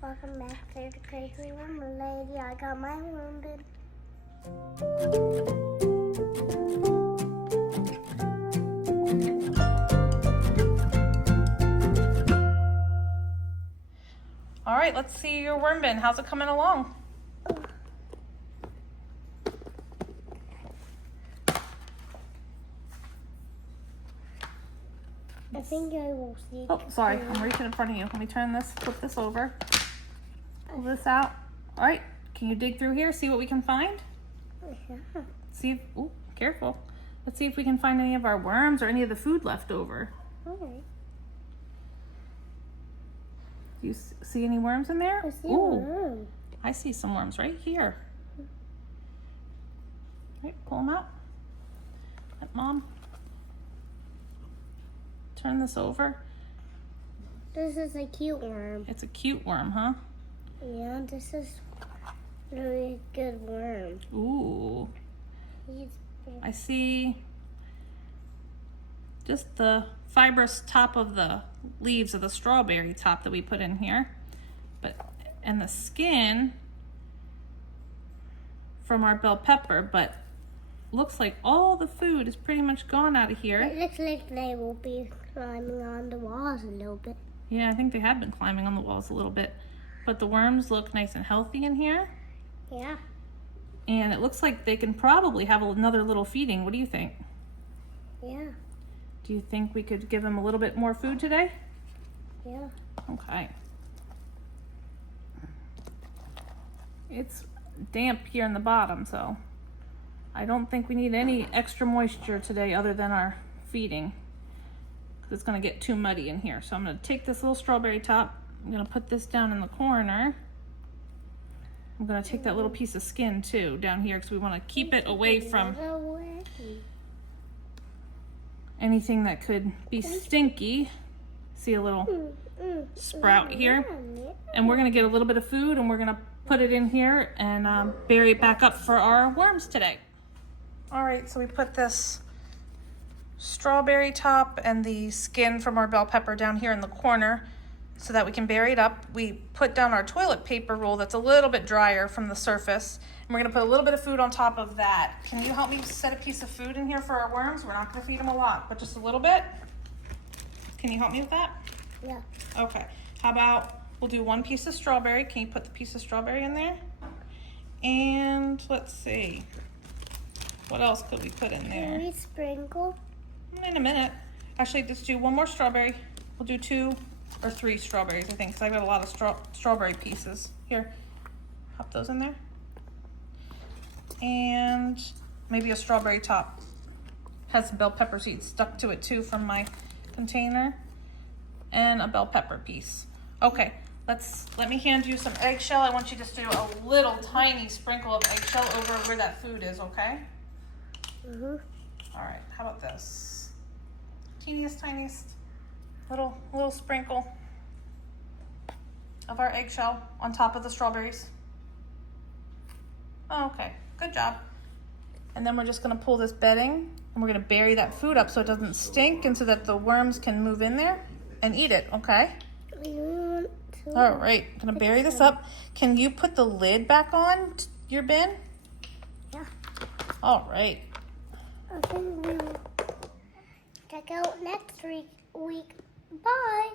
Welcome back to the Crazy Woman Lady. I got my wounded. All right, let's see your worm bin. How's it coming along? I think I will see. Oh, sorry, I'm reaching in front of you. Let me turn this, flip this over. Pull this out. All right, can you dig through here, see what we can find? Yeah. See if, oh, careful. Let's see if we can find any of our worms or any of the food left over. Alright. Do you see any worms in there? I see a Ooh, worm. I see some worms right here. All right, pull them out. Let Mom turn this over. This is a cute worm. It's a cute worm, huh? Yeah, this is really good worm. Ooh, He's I see just the fibrous top of the leaves of the strawberry top that we put in here, and the skin from our bell pepper, but looks like all the food is pretty much gone out of here. It looks like they will be climbing on the walls a little bit. Yeah, I think they have been climbing on the walls a little bit, but the worms look nice and healthy in here. Yeah. And it looks like they can probably have another little feeding. What do you think? Yeah. Do you think we could give them a little bit more food today? Yeah. Okay. It's damp here in the bottom, so I don't think we need any extra moisture today other than our feeding, because it's going to get too muddy in here. So I'm going to take this little strawberry top, I'm going to put this down in the corner. I'm going to take that little piece of skin too down here, because we want to keep it away from anything that could be stinky. See a little sprout here? And we're going to get a little bit of food and we're going to put it in here and bury it back up for our worms today. All right, so we put this strawberry top and the skin from our bell pepper down here in the corner so that we can bury it up. We put down our toilet paper roll that's a little bit drier from the surface, and we're gonna put a little bit of food on top of that. Can you help me set a piece of food in here for our worms? We're not gonna feed them a lot, but just a little bit. Can you help me with that? Yeah. Okay, how about we'll do one piece of strawberry. Can you put the piece of strawberry in there? And let's see, what else could we put in Can there? we sprinkle? In a minute. Actually, just do one more strawberry. We'll do 2 or 3 strawberries, I think, because I've got a lot of strawberry pieces. Here, pop those in there. And maybe a strawberry top. Has some bell pepper seeds stuck to it too from my container. And a bell pepper piece. Okay, let me hand you some eggshell. I want you to just do a little tiny sprinkle of eggshell over where that food is, okay? Mm-hmm. All right, how about this? Teeniest, tiniest little sprinkle of our eggshell on top of the strawberries. Oh, okay, good job. And then we're just gonna pull this bedding and we're gonna bury that food up so it doesn't stink and so that the worms can move in there and eat it, okay? All right, gonna bury this up. Can you put the lid back on your bin? Yeah. All right. I think we will check out next week. Bye.